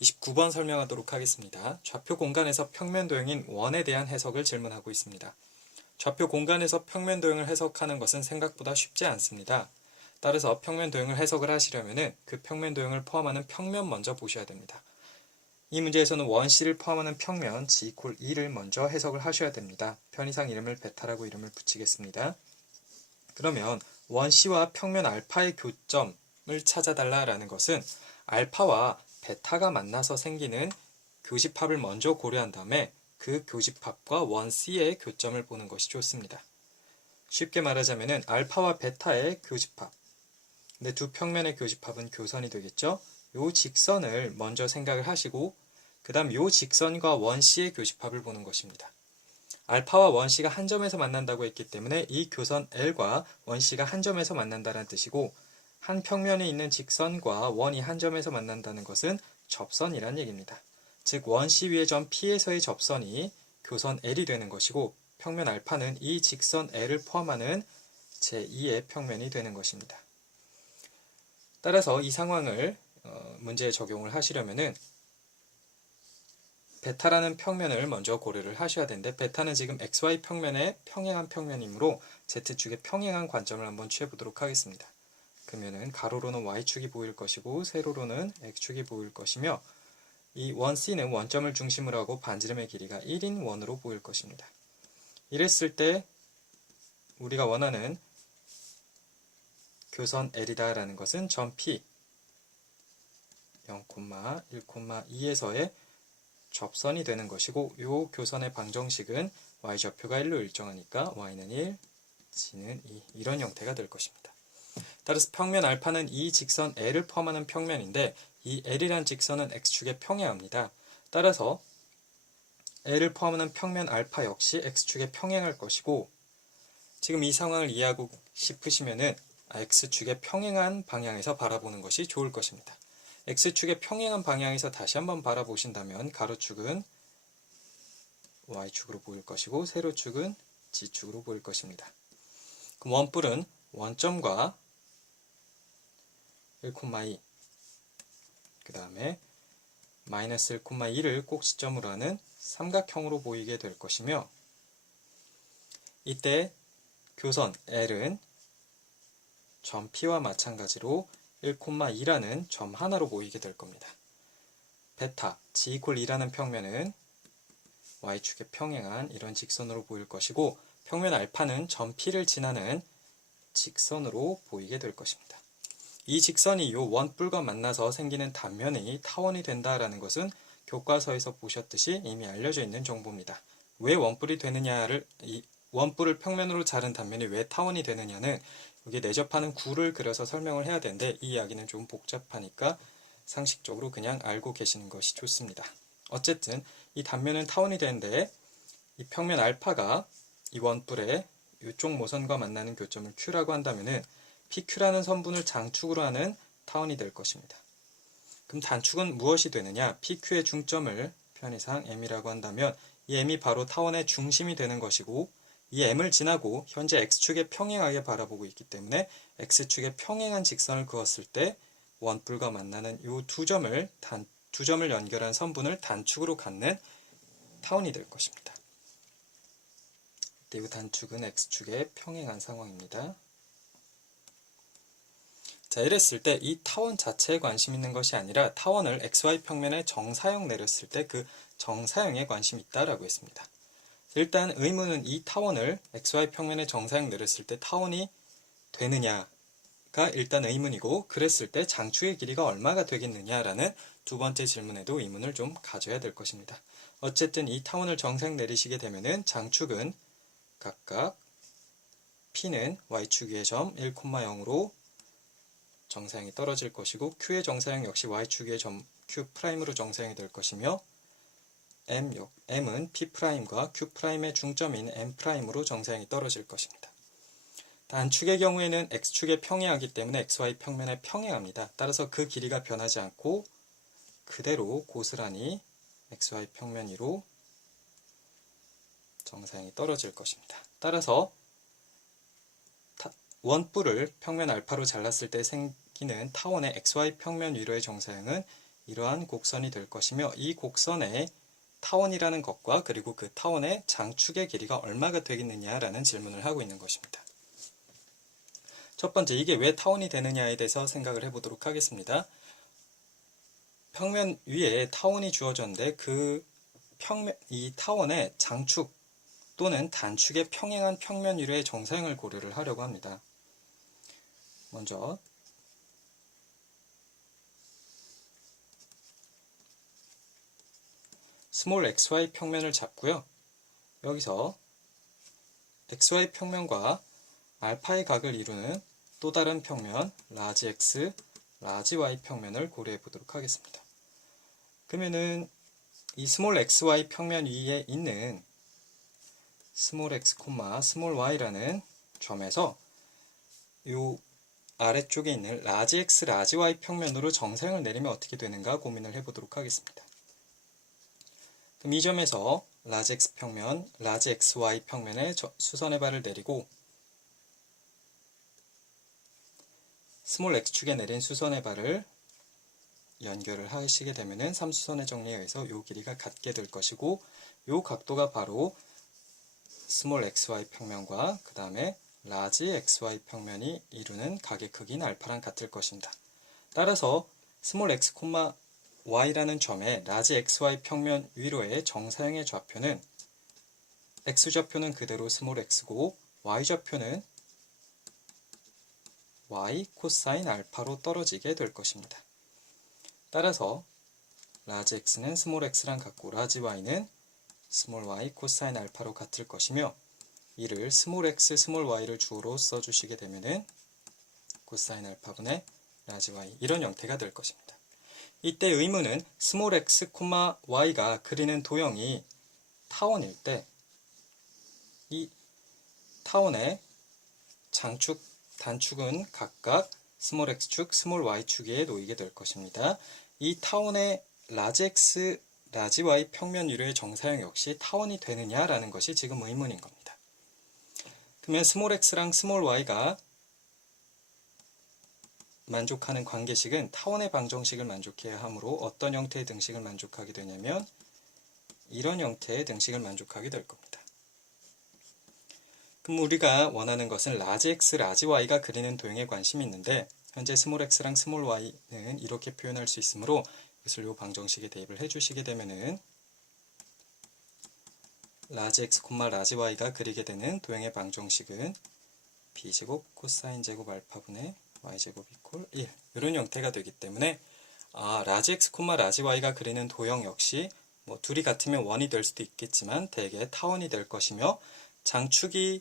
29번 설명하도록 하겠습니다. 좌표 공간에서 평면 도형인 원에 대한 해석을 질문하고 있습니다. 좌표 공간에서 평면 도형을 해석하는 것은 생각보다 쉽지 않습니다. 따라서 평면 도형을 해석을 하시려면 그 평면 도형을 포함하는 평면 먼저 보셔야 됩니다. 이 문제에서는 원C를 포함하는 평면 G=2를 먼저 해석을 하셔야 됩니다. 편의상 이름을 베타라고 이름을 붙이겠습니다. 그러면 원C와 평면 알파의 교점을 찾아달라라는 것은 알파와 베타가 만나서 생기는 교집합을 먼저 고려한 다음에 그 교집합과 원C의 교점을 보는 것이 좋습니다. 쉽게 말하자면 알파와 베타의 교집합, 근데 두 평면의 교집합은 교선이 되겠죠. 요 직선을 먼저 생각을 하시고 그 다음 요 직선과 원C의 교집합을 보는 것입니다. 알파와 원C가 한 점에서 만난다고 했기 때문에 이 교선 L과 원C가 한 점에서 만난다는 뜻이고, 한 평면에 있는 직선과 원이 한 점에서 만난다는 것은 접선이란 얘기입니다. 즉 원C 위의 점 P에서의 접선이 교선 L이 되는 것이고, 평면 알파는 이 직선 L을 포함하는 제2의 평면이 되는 것입니다. 따라서 이 상황을 문제에 적용을 하시려면은 베타라는 평면을 먼저 고려를 하셔야 되는데, 베타는 지금 XY 평면에 평행한 평면이므로 Z축에 평행한 관점을 한번 취해보도록 하겠습니다. 그러면은 가로로는 Y축이 보일 것이고 세로로는 X축이 보일 것이며, 이 원 C는 원점을 중심으로 하고 반지름의 길이가 1인 원으로 보일 것입니다. 이랬을 때 우리가 원하는 교선 L이다 라는 것은 점 P 0,1,2에서의 접선이 되는 것이고, 이 교선의 방정식은 y좌표가 1로 일정하니까 y는 1, g는 2 이런 형태가 될 것입니다. 따라서 평면 알파는 이 직선 L을 포함하는 평면인데, 이 L이란 직선은 x축에 평행합니다. 따라서 L을 포함하는 평면 알파 역시 x축에 평행할 것이고, 지금 이 상황을 이해하고 싶으시면은 x축에 평행한 방향에서 바라보는 것이 좋을 것입니다. x축에 평행한 방향에서 다시 한번 바라보신다면 가로축은 y축으로 보일 것이고 세로축은 g축으로 보일 것입니다. 그럼 원뿔은 원점과 1,2 그 다음에 마이너스 1,2를 꼭지점으로 하는 삼각형으로 보이게 될 것이며, 이때 교선 L은 점 P와 마찬가지로 1,2라는 점 하나로 보이게 될 겁니다. 베타 G=2라는 평면은 Y축에 평행한 이런 직선으로 보일 것이고, 평면 알파는 점 P를 지나는 직선으로 보이게 될 것입니다. 이 직선이 이 원뿔과 만나서 생기는 단면이 타원이 된다라는 것은 교과서에서 보셨듯이 이미 알려져 있는 정보입니다. 왜 원뿔이 되느냐를, 이 원뿔을 평면으로 자른 단면이 왜 타원이 되느냐는 여기 내접하는 구를 그려서 설명을 해야 되는데, 이 이야기는 좀 복잡하니까 상식적으로 그냥 알고 계시는 것이 좋습니다. 어쨌든 이 단면은 타원이 되는데, 이 평면 알파가 이 원뿔의 이쪽 모선과 만나는 교점을 Q라고 한다면은 PQ라는 선분을 장축으로 하는 타원이 될 것입니다. 그럼 단축은 무엇이 되느냐? PQ의 중점을 편의상 M이라고 한다면 이 M이 바로 타원의 중심이 되는 것이고, 이 M을 지나고 현재 X축에 평행하게 바라보고 있기 때문에 X축에 평행한 직선을 그었을 때 원뿔과 만나는 이 두 점을 연결한 선분을 단축으로 갖는 타원이 될 것입니다. 이 단축은 X축에 평행한 상황입니다. 자, 이랬을 때 이 타원 자체에 관심 있는 것이 아니라 타원을 XY 평면에 정사형 내렸을 때 그 정사형에 관심이 있다라고 했습니다. 일단 의문은 이 타원을 XY 평면에 정사형 내렸을 때 타원이 되느냐가 일단 의문이고, 그랬을 때 장축의 길이가 얼마가 되겠느냐라는 두 번째 질문에도 의문을 좀 가져야 될 것입니다. 어쨌든 이 타원을 정사형 내리시게 되면은 장축은 각각 P는 Y축 위의 점 1,0로 정사형이 떨어질 것이고, Q의 정사형 역시 Y축 위의 점 Q'으로 정사형이 될 것이며, M은 P'과 Q'의 중점인 M'으로 정사형이 떨어질 것입니다. 단축의 경우에는 X축에 평행하기 때문에 XY 평면에 평행합니다. 따라서 그 길이가 변하지 않고 그대로 고스란히 XY 평면 위로 정사형이 떨어질 것입니다. 따라서 원뿔을 평면 알파로 잘랐을 때 생기는 타원의 XY 평면 위로의 정사형은 이러한 곡선이 될 것이며 이 곡선의 타원이라는 것과 그리고 그 타원의 장축의 길이가 얼마가 되겠느냐라는 질문을 하고 있는 것입니다. 첫 번째, 이게 왜 타원이 되느냐에 대해서 생각을 해보도록 하겠습니다. 평면 위에 타원이 주어졌는데 이 타원의 장축 또는 단축의 평행한 평면 위로의 정사형을 고려를 하려고 합니다. 먼저 스몰 xy 평면을 잡고요. 여기서 xy 평면과 알파의 각을 이루는 또 다른 평면 라지 x, 라지 y 평면을 고려해 보도록 하겠습니다. 그러면은 이 스몰 xy 평면 위에 있는 스몰 x, 스몰 y라는 점에서 이 아래쪽에 있는 라지 x, 라지 y 평면으로 정사형을 내리면 어떻게 되는가 고민을 해보도록 하겠습니다. 그럼 이 점에서 라지 x 평면, 라지 xy 평면에 수선의 발을 내리고 스몰 x축에 내린 수선의 발을 연결을 하시게 되면은 3수선의 정리에 의해서 이 길이가 같게 될 것이고 이 각도가 바로 스몰 xy 평면과 그 다음에 라지 xy 평면이 이루는 각의 크기인 알파랑 같을 것입니다. 따라서 스몰 x, y라는 점의 라지 xy 평면 위로의 정사형의 좌표는 x좌표는 그대로 스몰 x고 y좌표는 y 코사인 알파로 떨어지게 될 것입니다. 따라서 라지 x는 스몰 x랑 같고 라지 y는 스몰 y 코사인 알파로 같을 것이며 이를 스몰 x, 스몰 y를 주어로 써주시게 되면은 코사인 알파분의 라지 y 이런 형태가 될 것입니다. 이때 의문은 스몰 x, y가 그리는 도형이 타원일 때 이 타원의 장축, 단축은 각각 스몰 x축, 스몰 y축에 놓이게 될 것입니다. 이 타원의 라지 x, 라지 y 평면 위로의 정사형 역시 타원이 되느냐라는 것이 지금 의문인 겁니다. 그러면 스몰 x랑 스몰 y가 만족하는 관계식은 타원의 방정식을 만족해야 하므로 어떤 형태의 등식을 만족하게 되냐면 이런 형태의 등식을 만족하게 될 겁니다. 그럼 우리가 원하는 것은 라지 x, 라지 y가 그리는 도형에 관심이 있는데 현재 스몰 x랑 스몰 y는 이렇게 표현할 수 있으므로 이것을 이 방정식에 대입을 해주시게 되면은 라지 x, 라지 y가 그리게 되는 도형의 방정식은 b제곱 코사인 제곱 알파분의 y제곱 이퀄 1 이런 형태가 되기 때문에 라지 x, 라지 y가 그리는 도형 역시 뭐 둘이 같으면 원이 될 수도 있겠지만 대개 타원이 될 것이며 장축이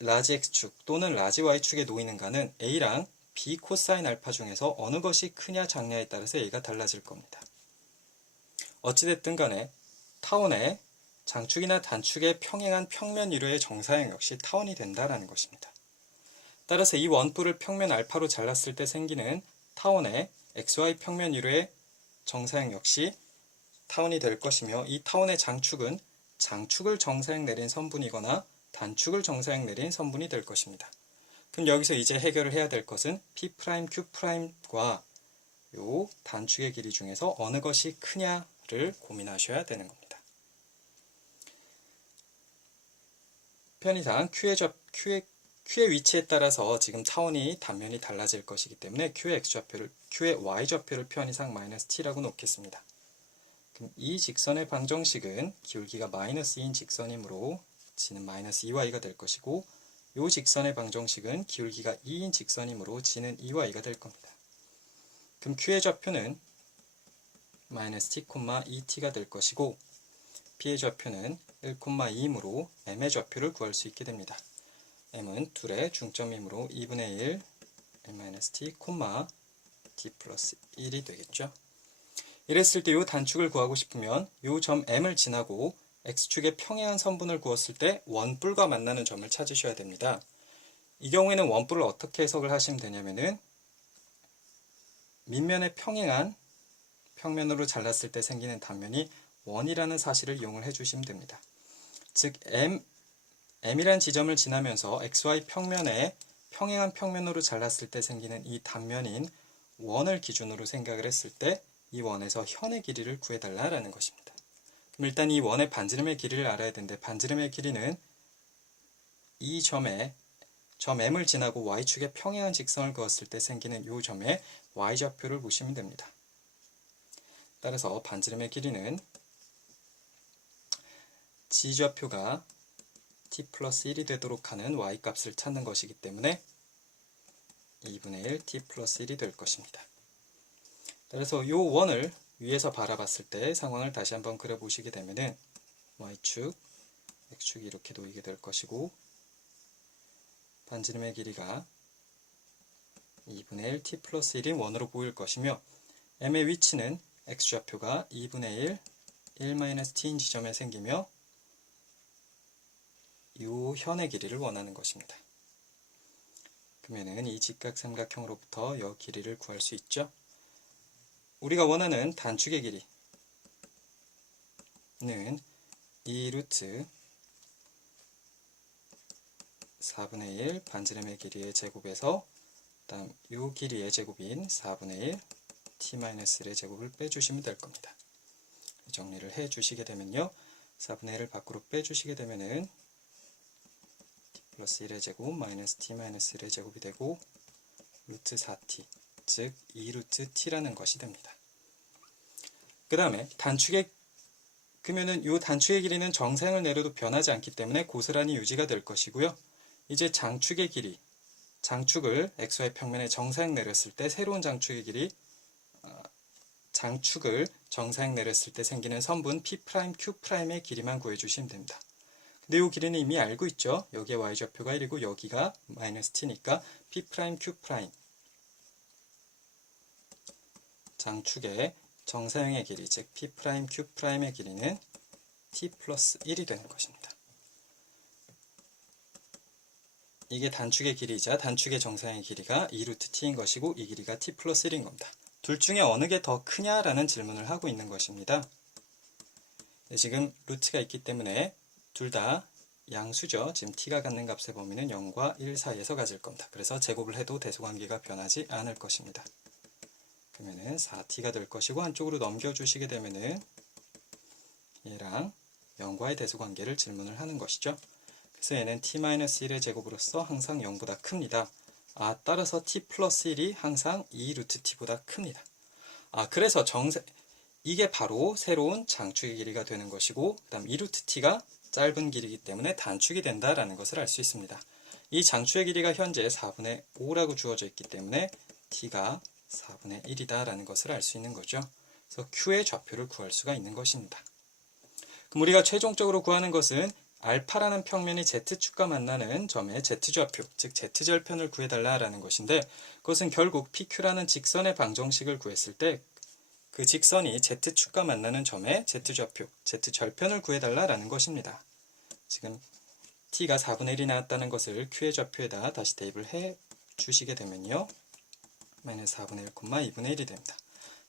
라지 x축 또는 라지 y축에 놓이는가는 a랑 b 코사인 알파 중에서 어느 것이 크냐 작냐에 따라서 a가 달라질 겁니다. 어찌됐든 간에 타원의 장축이나 단축의 평행한 평면 위로의 정사형 역시 타원이 된다라는 것입니다. 따라서 이 원뿔을 평면 알파로 잘랐을 때 생기는 타원의 xy 평면 위로의 정사형 역시 타원이 될 것이며 이 타원의 장축은 장축을 정사형 내린 선분이거나 단축을 정사형 내린 선분이 될 것입니다. 그럼 여기서 이제 해결을 해야 될 것은 P', Q'과 요 단축의 길이 중에서 어느 것이 크냐를 고민하셔야 되는 겁니다. 편의상 Q의 위치에 따라서 지금 타원이 단면이 달라질 것이기 때문에 Q의 Y좌표를 편의상 -t라고 놓겠습니다. 그럼 이 직선의 방정식은 기울기가 -2인 직선이므로 지는 -2y가 될 것이고 이 직선의 방정식은 기울기가 2인 직선이므로 지는 2y가 될 겁니다. 그럼 Q의 좌표는 -t, 2t가 될 것이고 P의 좌표는 1,2이므로 M의 좌표를 구할 수 있게 됩니다. M은 둘의 중점이므로 2분의 1 M-t, t 플러스 1이 되겠죠. 이랬을 때 이 단축을 구하고 싶으면 이 점 M을 지나고 X축의 평행한 선분을 구했을 때 원뿔과 만나는 점을 찾으셔야 됩니다. 이 경우에는 원뿔을 어떻게 해석을 하시면 되냐면은 밑면에 평행한 평면으로 잘랐을 때 생기는 단면이 원이라는 사실을 이용을 해주시면 됩니다. 즉 M이란 지점을 지나면서 XY 평면에 평행한 평면으로 잘랐을 때 생기는 이 단면인 원을 기준으로 생각을 했을 때 이 원에서 현의 길이를 구해달라라는 것입니다. 그럼 일단 이 원의 반지름의 길이를 알아야 되는데 반지름의 길이는 이 점에 점 M을 지나고 Y축에 평행한 직선을 그었을 때 생기는 이 점의 Y좌표를 보시면 됩니다. 따라서 반지름의 길이는 G좌표가 t 플러스 1이 되도록 하는 Y값을 찾는 것이기 때문에 2분의 1 t 플러스 1이 될 것입니다. 따라서 이 원을 위에서 바라봤을 때 상황을 다시 한번 그려보시게 되면은 Y축, X축이 이렇게 놓이게 될 것이고 반지름의 길이가 2분의 1 t 플러스 1인 원으로 보일 것이며 M의 위치는 X좌표가 2분의 1, 1-t인 지점에 생기며 이 현의 길이를 원하는 것입니다. 그러면은 이 직각삼각형으로부터 이 길이를 구할 수 있죠. 우리가 원하는 단축의 길이는 2 루트 4분의 1 반지름의 길이의 제곱에서 다음 이 길이의 제곱인 4분의 1 t-1의 제곱을 빼주시면 될 겁니다. 정리를 해 주시게 되면요. 4분의 1을 밖으로 빼주시게 되면은 t 플러스 1의 제곱 마이너스 t-1의 제곱이 되고 루트 4t 즉 2루트 t라는 것이 됩니다. 그 다음에 그러면은 이 단축의 길이는 정사형을 내려도 변하지 않기 때문에 고스란히 유지가 될 것이고요. 이제 장축의 길이, 장축을 xy 평면에 정사형 내렸을 때 새로운 장축의 길이, 장축을 정사형 내렸을 때 생기는 선분 P', Q'의 길이만 구해주시면 됩니다. 근데 이 길이는 이미 알고 있죠. 여기에 y좌표가 1이고 여기가 마이너스 t니까 P', Q' 장축의 정사형의 길이, 즉 P', Q'의 길이는 t 플러스 1이 되는 것입니다. 이게 단축의 길이이자 단축의 정사형의 길이가 2루트 t인 것이고 이 길이가 t 플러스 1인 겁니다. 둘 중에 어느 게 더 크냐라는 질문을 하고 있는 것입니다. 지금 루트가 있기 때문에 둘 다 양수죠. 지금 t가 갖는 값의 범위는 0과 1 사이에서 가질 겁니다. 그래서 제곱을 해도 대소관계가 변하지 않을 것입니다. 그러면은 4t가 될 것이고 한쪽으로 넘겨주시게 되면은 얘랑 0과의 대소관계를 질문을 하는 것이죠. 그래서 얘는 t-1의 제곱으로서 항상 0보다 큽니다. 따라서 t 플러스 1이 항상 2루트 t보다 큽니다. 그래서 이게 바로 새로운 장축의 길이가 되는 것이고 그 다음 2루트 t가 짧은 길이기 때문에 단축이 된다라는 것을 알 수 있습니다. 이 장축의 길이가 현재 4분의 5라고 주어져 있기 때문에 t가 4분의 1이다 라는 것을 알 수 있는 거죠. 그래서 Q의 좌표를 구할 수가 있는 것입니다. 그럼 우리가 최종적으로 구하는 것은 알파라는 평면이 Z축과 만나는 점의 Z좌표, 즉 Z절편을 구해달라라는 것인데 그것은 결국 PQ라는 직선의 방정식을 구했을 때 그 직선이 Z축과 만나는 점의 Z좌표, Z절편을 구해달라라는 것입니다. 지금 T가 4분의 1이 나왔다는 것을 Q의 좌표에다 다시 대입을 해 주시게 되면요. 마이너스 4분의 1, 2분의 1이 됩니다.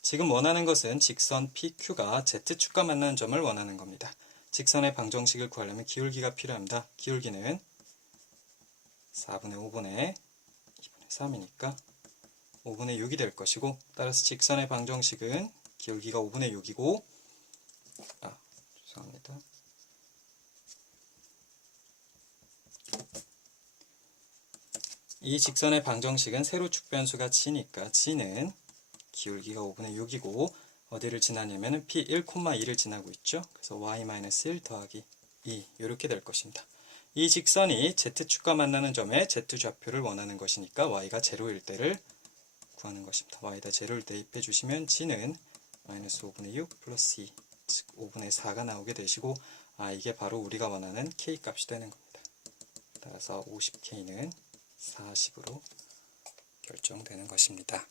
지금 원하는 것은 직선 PQ가 Z축과 만나는 점을 원하는 겁니다. 직선의 방정식을 구하려면 기울기가 필요합니다. 기울기는 4분의 5분의 2분의 3이니까 5분의 6이 될 것이고 따라서 직선의 방정식은 기울기가 5분의 6이고 죄송합니다. 이 직선의 방정식은 세로축 변수가 g니까 g는 기울기가 5분의 6이고 어디를 지나냐면 P 1,2를 지나고 있죠. 그래서 y-1 더하기 2 이렇게 될 것입니다. 이 직선이 Z축과 만나는 점에 Z좌표를 원하는 것이니까 y가 제로일 때를 구하는 것입니다. y에다 제로를 대입해 주시면 g는 마이너스 5분의 6 플러스 2 즉 5분의 4가 나오게 되시고 이게 바로 우리가 원하는 k값이 되는 겁니다. 따라서 50k는 40으로 결정되는 것입니다.